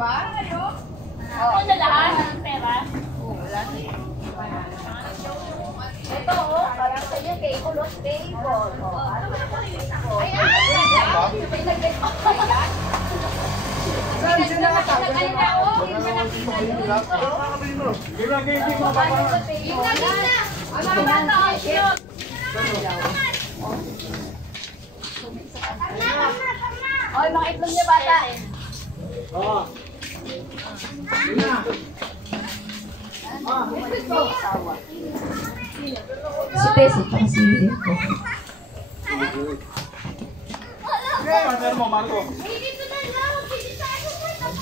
ba? Ako na lahat ng pera. Oo, wala na. Ito, oh, parang sa iyo, table of table. Ay, Saan siya nakatagal? Oy, mga itlog niya bata. Oo. Si Pesi pa kasi ito. Partner mo, Marco.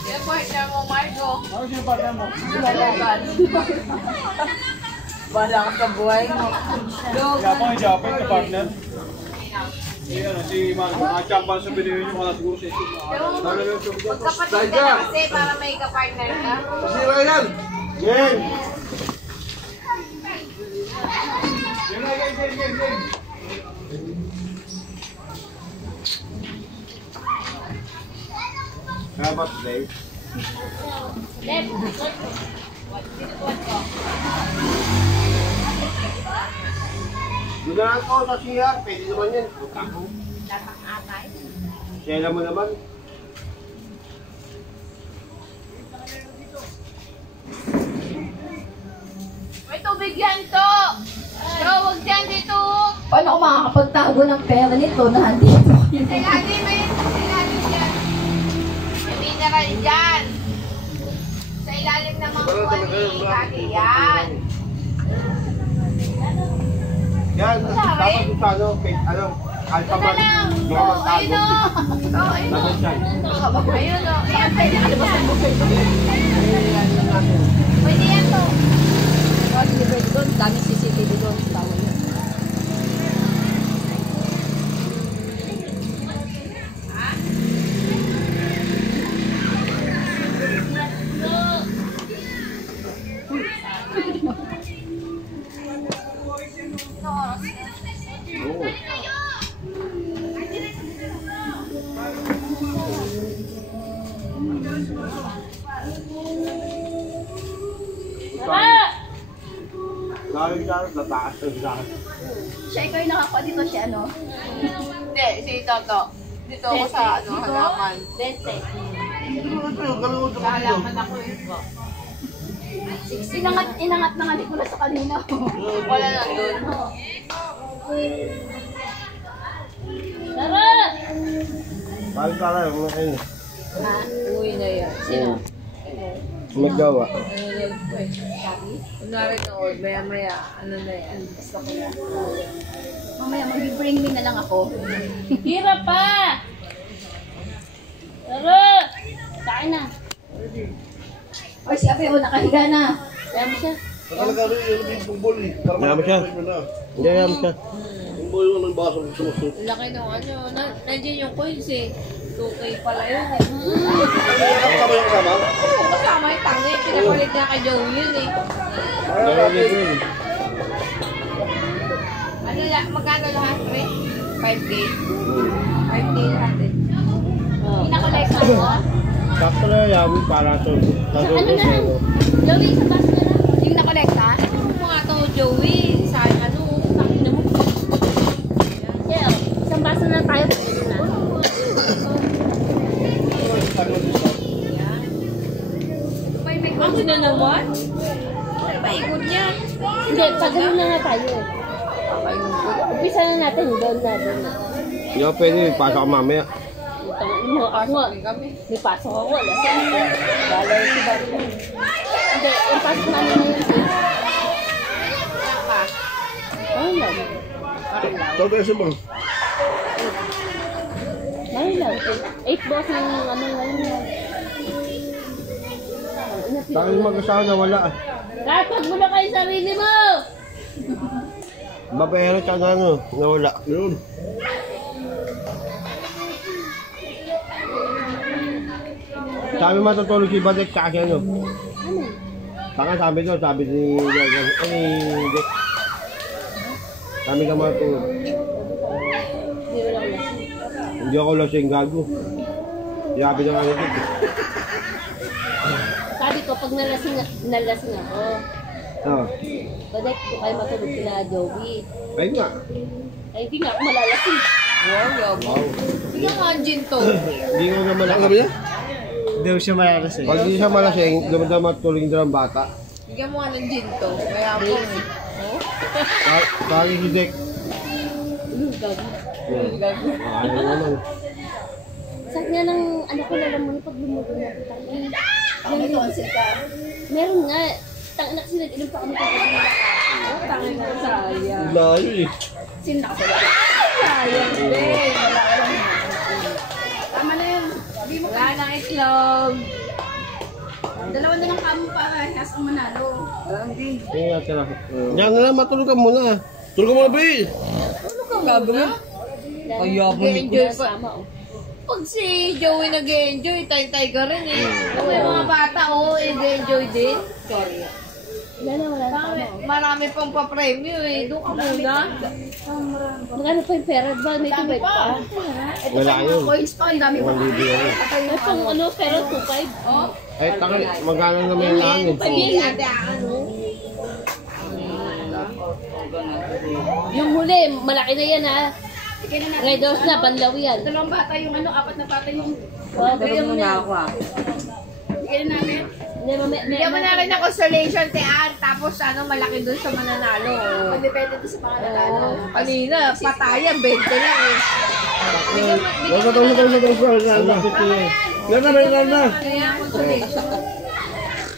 Yung partner mo, Marco. Ano siya partner mo? Bala ka sa buhay mo. Kaya pa yung Japon na partner. Si Marco, nakachampan sa pinili niyo mga siguro siya. Magkapatid ka na kasi para may ka-partner ka. Kasi Ryan! Game! Game! How about today? Gunahan ko sa CR, pwede naman yan. Lasang atay. Sela mo naman. May tubig yan to. No, huwag dyan dito. Paano ako makakapagtago ng pera nito na andito? Sa ilalim may dyan. May mineral dyan. Sa ilalim ng mga buwan ni Kagi yan. Yan, dapat yung sa ano, alpha Ito na lang. Oh, ayun o. Oh, ayun o. Ayun o. Ayan, pwede ka dyan. Pwede yan to. Pag libre doon, daming CCTV doon. Bawal yun. Galing siya, nataas sa akin. Siya, ikaw yung nakakuha dito siya, ano? Hindi, si Toto. Dito ako sa ano, halaman. Dente. Halaman ako yun po. Inangat na nga ni Kula sa kanina. Wala na doon. Tara! Galing ka lang, mga kayo. Ha? Uwi na yan. Sino? Magawa. Kunwari noon, maya-maya, ano na yan. Basta ko yan. Mamaya, mag-bring me na lang ako. Hirap pa! Tara! Kain na. Oy, si Ape, nakahiga na. Kaya mo siya. Nakalagay yung pungbol eh. Yama siya. Hindi, yama siya. Pungbol yung nagbasa ng sumusok. Laki nung ano, nandiyan yung coins eh. 2K pala yun eh. Ano ba yung kasama? Oo, kasama yung tangi. Pinapalit niya kay Joey yun eh. Ano lang, magkano lahat, pre? 5K? 5K lahat eh. Pinakolekta mo? Sakto na yamin para ito. Ano na? Joey, sa bus na lang. Yung nakolekta? Mga to, Joey, sa ano, tangi na mo. Yeah, isang baso na tayo. Pwede na. Ako na naman? Paikot niya. Hindi, pagano na nga tayo. Umpisa na natin, doon na, doon na. Hindi ako pwede, pasok ka mamaya. Mo ako, may pasok ako, wala sa mga. Balay si Barry. Hindi, yung pasok namin na yun. Oh, lang. Todo kasi mo. Mahal lang. 8 boss ng ano ngayon yan. Bakit yung mag-asawa na wala? Kapag mo na kayo sarili mo! Babayero siya na ano, nawala. Yun. Sabi matutulog si Badek sa akin ano? Saka sabi doon, sabi ni Dek. Kami ka matulog. Hindi ako lasing gago. Sabi ng ano Dek. ko, pag nalasing ako, Oh. Badek, ko kayo matulog sila Joey. Ay nga. Ay, hindi nga ako malalasing. Wow. Sige nga, gin to. Hindi ko naman Ano ba niya? Daw siya malalasing. Pag di siya malasing, dumadama matulog din ang bata. Bigyan mo nga ng gin to. Kaya po. Bakit si Dek? Gago. Ayaw naman. Sa nga ng ano ko lang muna pag lumuto na kita. Ang ito, ang sika. Meron nga. Tang-anak sila, inom pa kami kagabi. Tangin na sayang. Layo eh. Sino na sila? Sayang din. Wala ka lang. Tama na yun. Wala nang itlog. Dalawa na lang kamo para has ang manalo. Tingnan natin ako. Yan na lang, matulog ka muna. Tulog ka muna, Bill. Ano kang gagawin? Nag-enjoy pa. Pag si Joey nag-enjoy, tay-tay ka rin eh. Kung may mga bata, nag-enjoy din. Sorry. Wala na. Marami pang pa-premyo eh. Doon ka muna. Magkano pa yung pera ba? May Dami tubig pa. pa. Wala yun. Coins pa, ang dami pa. 1 libo yan. Ay, pang ano, pera 2.5. Oh, Eh, takal, magkano naman yung langit? ate, ano? Yung huli, malaki na yan ha. Red Horse na, banlaw yan. Dalawang bata yung ano, 4 na bata yung... Bigyan mo na ako Bigyan namin. Bigyan mo na rin ng consolation, Tean. Tapos ano, malaki dun sa mananalo. Depende din sa mga nanalo. Kanina, patayan, 20 lang eh. Kaya consolation.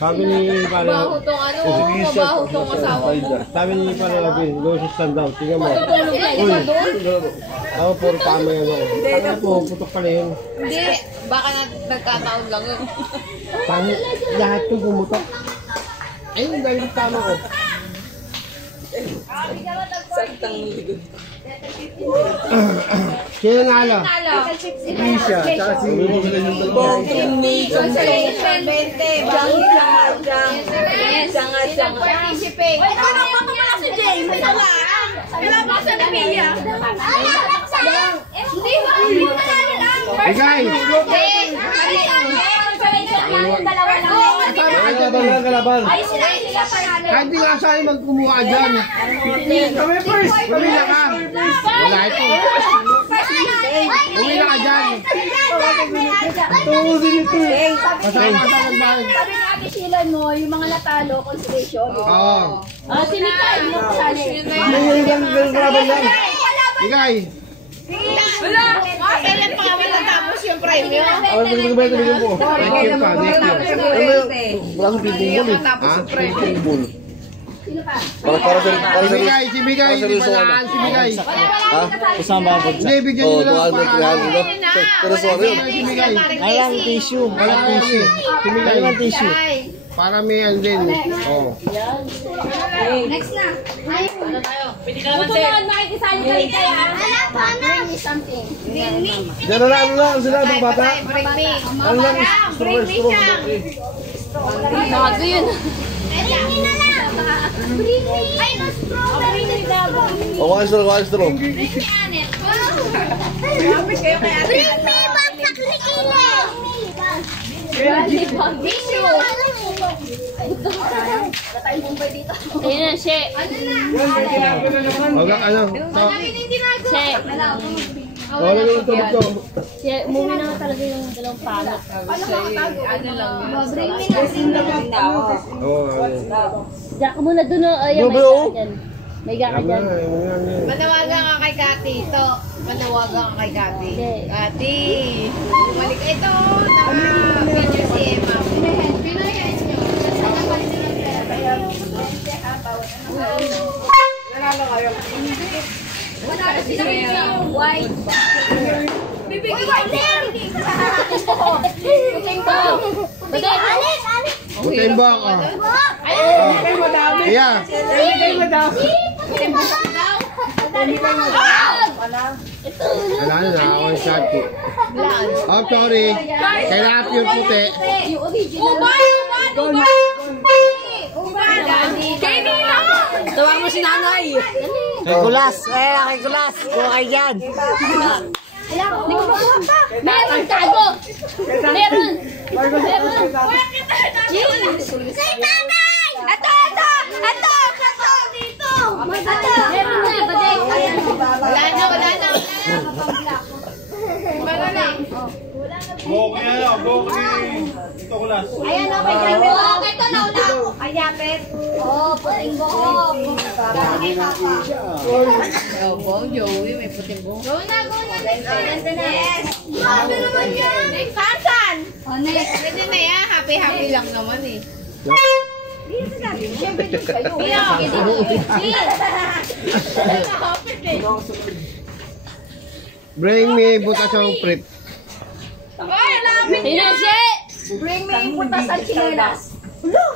Sabi ni Pala, Mabaho tong ano, mabaho tong asawa mo. sabi ni Pala, Lucy stand down. Tingnan mo. Matutulog na iba doon. Ako, puro tama yan ako. Tama po, putok pala yun. Hindi, baka nagkataon lang yun. Tama, lahat yung pumutok. Ayun, dahil tama ko. Sino nalo? Nalo. Isha, tsaka si... Consolation, 20. Nag-participate. Ay, paano ba pala si James? Wala ba sa Namia? Hindi ba? Hindi ba namin lang? Bigay! Kalaban. Ay, sila pa namin. Kahit di nga sa'yo magkumuha dyan. Kami first! Pumila ka. Wala ito. Pumila ka dyan. Tungusin ito eh. Masama sa magbahan. Sabi ni Ate Sheila mo, yung mga natalo, consolation. Oo. Ah, si Mikay. Bigay. Wala. Kailan pa kami natapos yung premyo? Next year pa, next year. Wala sa pinball eh. Tapos yung premyo. Pinball. Para sa Si Bigay, si Bigay. Hindi pa naan si Bigay. Ha? Kasama ba Hindi, bigyan nyo na lang para ano. Pero sorry yun. Si Bigay. Alang tissue. Walang tissue. Si Bigay. Alang tissue. Para may yan din. Oo. Next na. Susunod, makikisali ka rin kaya. Bring me something. Diyan na lang sila mga bata. Bring me. Ano lang, Bring me siya. Bago yun. Bring me na lang. Bring me. Ay, no strawberry na daw. O, one straw. Bring me, Anet. Bring me, bagsak ni Kile. Tissue. Ayun na, She. Huwag kang ano. She. Wala yung tubig ko. She, umuwi na nga talaga yung dalawang pangat. Ano lang yun. Bring me na single. Oo. Diyan ka muna dun, ayan, may Grabe, oh. gaka dyan. May gaka dyan. Manawagan ka kay Kati ito. Manawagan ka kay Kati. Okay. Kati. Bumalik ito. Naka-video si Emma. Pinayan nyo. Sana pa rin ng pera. Nanalo kayo. Wala sila yung white. Bibigyan White din! Kuting ba? Bagay. Butin ba ako? Iya. Wala na, ako yung shotty. Oh, sorry. Kailangan yung puti. Yung original. Tawag mo si nanay. Kay Kulas. Kay Kulas. Kuha kayo dyan. Meron, tago. Meron. Say tatay! Ito! Dito! Wala na. Go kay ito kulas. Ayan, okay, Jaime. Ito, nauna ako. Ay, Yapet. Puting buhok. Sige, Papa. Bong Joey, may puting buhok. Go na. Yes. Grabe naman yan. Next, Sansan! Next. Pwede na yan. Happy lang naman eh. Siyempre, doon kayo. Bring me butas ng prep. Ay, namin! Pinasya! Bring me putas at chinelas.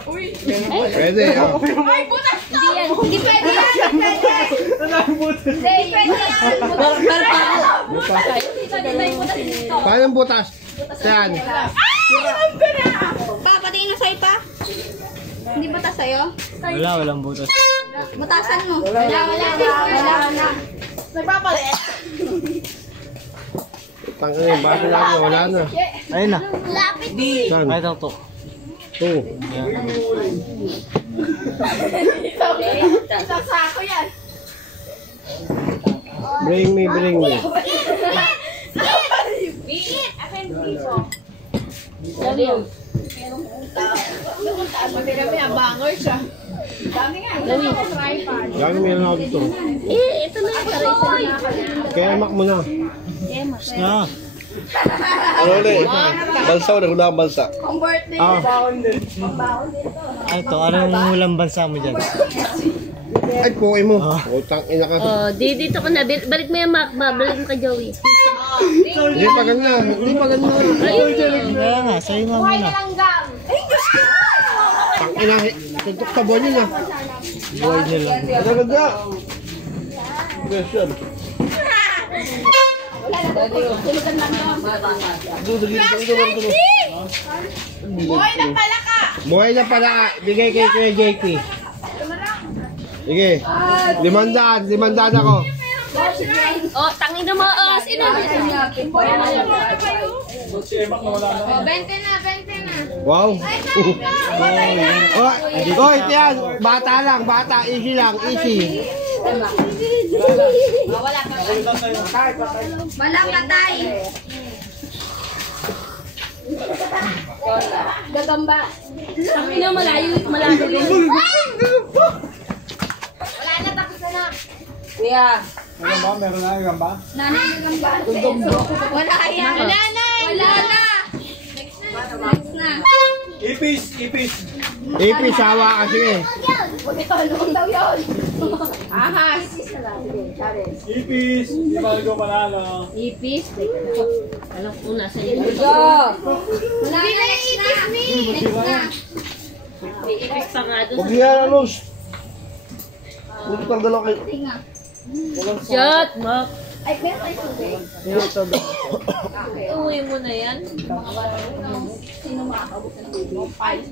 Pwede. Ay, butas to! Hindi pwede yan. Hindi pwede yan. Paano butas? Saan? Pa, patingin mo sa'yo pa. Hindi butas sa'yo? Walang butas. Butasan mo. Wala na. Nagpapalit. Tangin yung baso lang, wala na. Ayun na. Lapit. Saan? Ay, ito. Oo. Isang sako yan. Bring me. Sabi yun. Pati kami, ang bangoy siya. Dami nga. Tripod. Gano'n meron ako dito. Ito na yung karay sa Kaya emak mo na. Na. Ano ulit? Balsa o nakulang balsa? Ang birthday. Ay, ito. Anong ulang bansa mo dyan? Ay, puki mo. Utang ina ka. Oh, dito ko na. Balik mo yung Mac. Balik mo kay Joey. Hindi pa ganda. Kaya nga, sa'yo nga muna. Langgam. Tang ina. Tuntok sa buwan yun ah. Buhay niya lang. Ganda. Question. Buhay na pala ka. Buhay na pala. Bigay kay Kuya JP. Sige. 500 ako. Oh, tangin na mo. Oh, sino? Wow. Oy, tiyan. Bata lang. Easy lang. Easy. Walang patay. Gagamba. Tangin na malayo yun. Wala na, tapos na. Nanay ng gamba. Wala yan. Wala na. Next na. Ipis, sawa ka. Sige. Huwag daw yun. Ahas. Ipis. Alam ko nasa iyo. Wala na, next na. Next na. May ipis pa nga doon. Huwag niya na, Luz. Buti pang dalawa kayo. Tinga. Shot, Mac. Ay, meron tayo tubig. Uwi mo na yan. Sino makakabot ng tubig? Ay!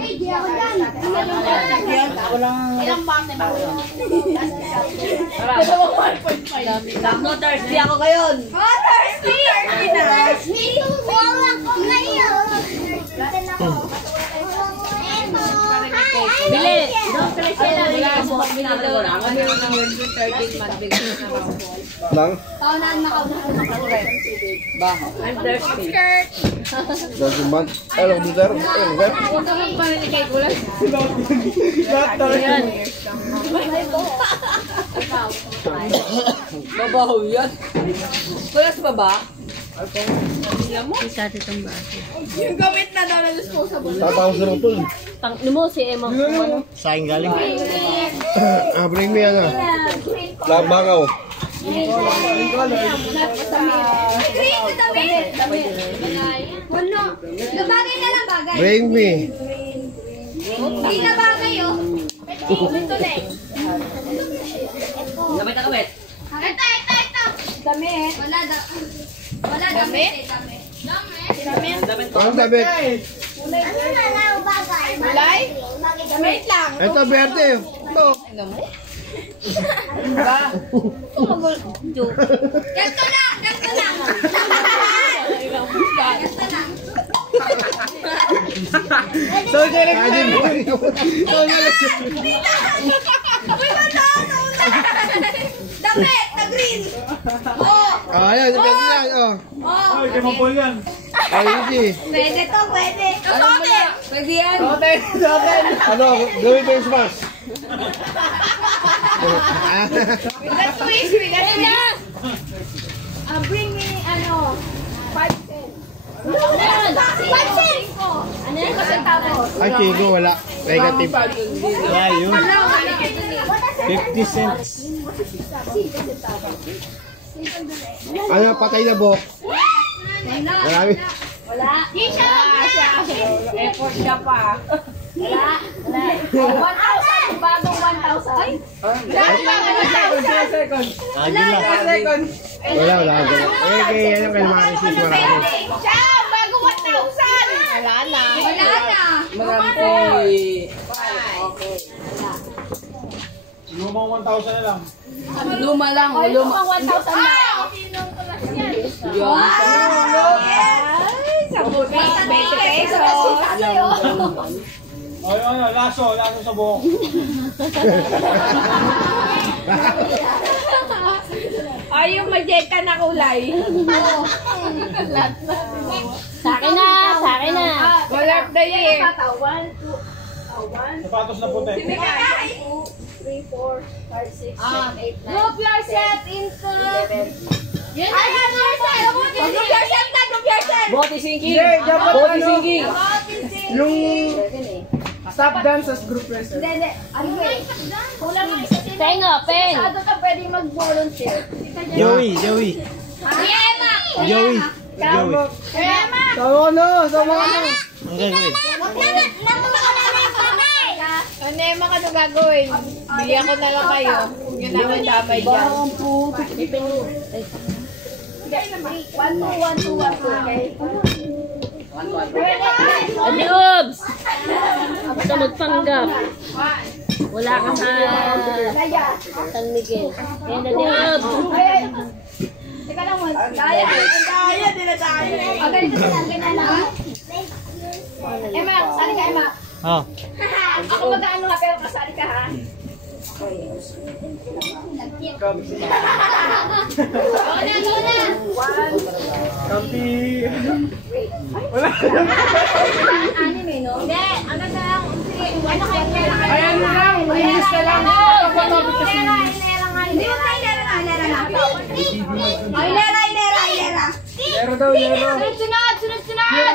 Hindi ako dyan. Ilang bang na ba? No, thirsty ako ngayon. Oh, thirsty! Thirsty! Wala ko ngayon. Bili. Don't thirsty na. Nang? Kaunahan makaunahan. I'm thirsty. Doesn't man. Ay, lang dito. Huwag ka magparinig kay Kulas. Yan. Babaho yan. Kulas pa ba? Isa itong baso. Yung gamit na daw na disposable. Tatapos na ng tol. Tangin mo si Emma. Sa'yo galing. Bring me ano. Labangaw. Green na damit. Wala. Nabagay na lang bagay. Bring me. Hindi na bagay, oh. Ito na eh. Kabit na kabit. Ito. Damit. Wala damit. Damit. Ang damit. Ano na lang bagay? Kulay? Damit lang. Ito, Berte. Ito. Ganto lang. Ganto lang. Kanin mo. Damit na green. Oh. Ayan, depende yan. Oh. Oh. Ay, kay Mapol yan. Ay, easy. Pwede to, pwede. Tote. Pwede yan. Ano, gawin face mask. Bigat twist, bigat twist. Bring me, 5 cents. Ano yan? 5 cents! Ano yan? Kasi tapos. Ay, Chico, wala. Negative. Yeah, yun. 50 cents. Ano, patay na buhok. Marami. Wala. Effort siya pa. Wala. 1,000. Bagong 1,000. Ay. Agila. Wala. Kaya ano, kaya makareceive marami. Siya, bago 1,000! Wala na. Wala na. Marami. Lumang 1,000 na lang. Luma lang. Ay, Luma. lumang 1,000 na. Yung. Sa buti. 20 pesos. O yung laso sa buhok. Ay, yung magenta na kulay. Sa akin na. Walang dayi eh. Sapatos na puti. 3, 4, 5, 6, 7, 8, 9. Group yourself into... Yan Ay, group yourself! Group yourself na, group yourself! Boti singking. Boti singking. Yung stop dance as group wrestler. Hindi. Ano ba eh? Kulang ang isa sila. Tenga, pen. Masyado ka pwedeng mag-volunteer. Joey. Si Emma! Joey. Emma! Sama ka na. Okay. Huwag na, natutunan na yung kamay! Ano yung mga ito gagawin? Bigyan ko na lang kayo. Yun naman damay dyan. 1, 2, 1, 2, 1, 2, okay? Adiobs! Basta magpanggap. Wala ka sa San Miguel. Yan, adiobs! Teka lang mo. Daya. O, ganito sila. Ganyan lang. Emma, sali ka, Emma. Oh. Ako mag-ano nga, pero kasali ka, ha? Kampi. Anime, no? Hindi, ano na lang. Ano kayo? Ayan na lang. English na lang. Hindi mo tayo Hilera na. Lero daw, lero. Sunod.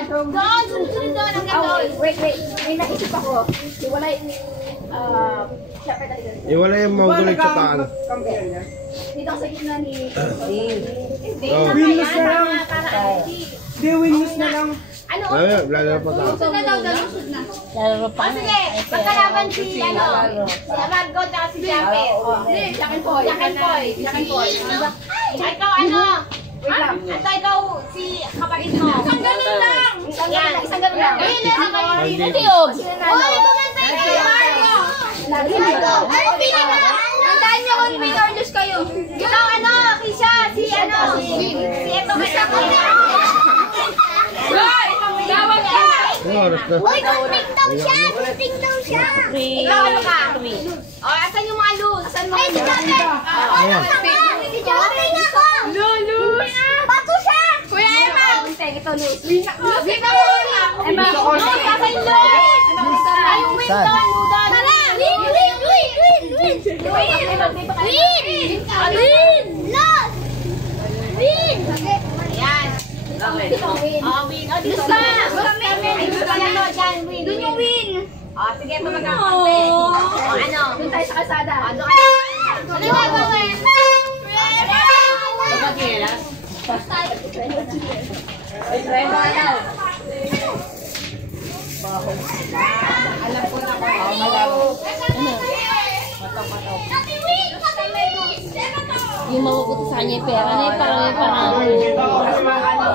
Doon, sunod. Ang gano'n. Wait. May naisip ako. Iwalay, syempre talaga. Iwala yung maudulig sa paan. Kampiyan niya. Dito sa gitna ni... Hindi, Oh. Winless na lang. Hindi, winless na lang. Ano? Lalo pa tayo. Sunod na daw, sunod na. Laro pa. Sige, magkalaban si Margot at si Jape. Hindi, Jack and Poy. Ikaw wait lang. Ikaw si kapatid mo. Isang ganun lang. Isang ganun lang. Adiobs! Hoy, kumanta na yung Mario. Ano pinaka? Tandaan niyo kung win or lose kayo. Ikaw Kisha, si Eto Kasako. Hoy, tawag ka. Ano oras na? Uy, gunting daw siya. Ikaw ano ka? Asan yung mga loose? Asan mga loose? Si Jape na ko. Lulus. Bato siya. Kuya Emma. Ito loose. Emma. Asan yung loose? Ay, yung win doon. Tara. Win. Loose. Win. Ayan. Win. Dito ka. Doon yung win. Sige, ito magkakante. Doon tayo sa kalsada. Ano gagawin? Alam ko na Yung mapupunta sa kanya yung pera na yung parang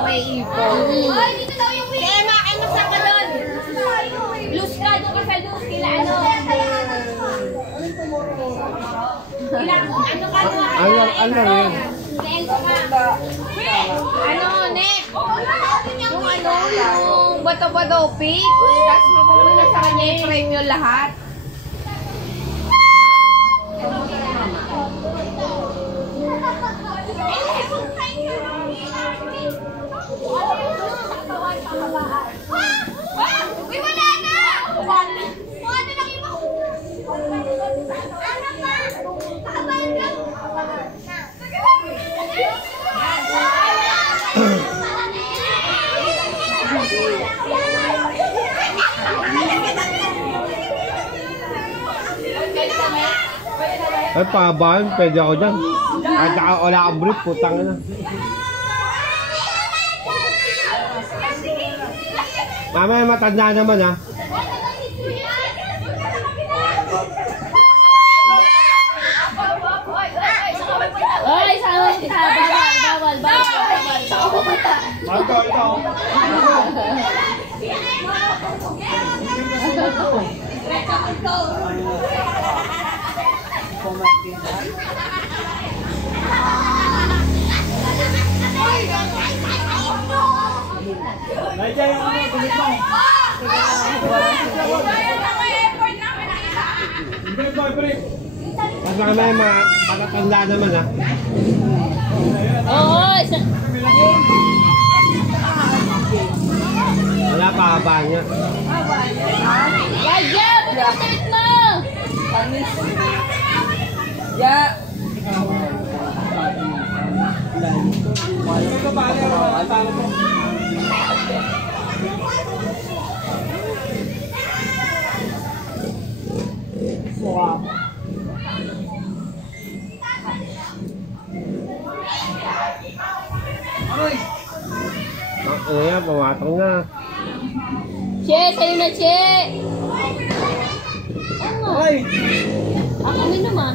may ipon. Ay, dito daw yung win. Emma, sa ka doon. Loose ka, doon ka sa loose. Kila Ano yun? Next. Yung bato ba daw, Pete? Tapos mapupunta sa kanya yung premyo lahat. Uy, wala na! Ano lang iba? Ano ba? Kabahan ka? Ay, pabahan, pwede ako dyan. Ay, wala akong brief, putang na. Mamaya matanda naman ha. Oy, sama kita. Bawal. Mas mamaya matatanda naman ha. Oo, Wala pabahan niya. Kaya, protect mo! Ano yan, pumatong na. Che, sa'yo na, Che! Ano? Ako din naman.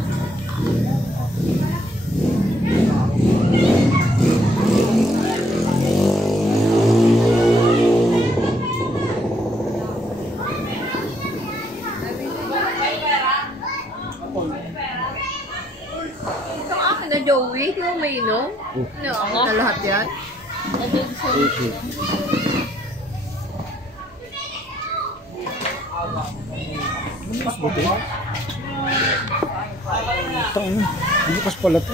Ito ang akin na Joey. Di mo may inom? Ano, ako na lahat yan? Easy. Bukas pala to.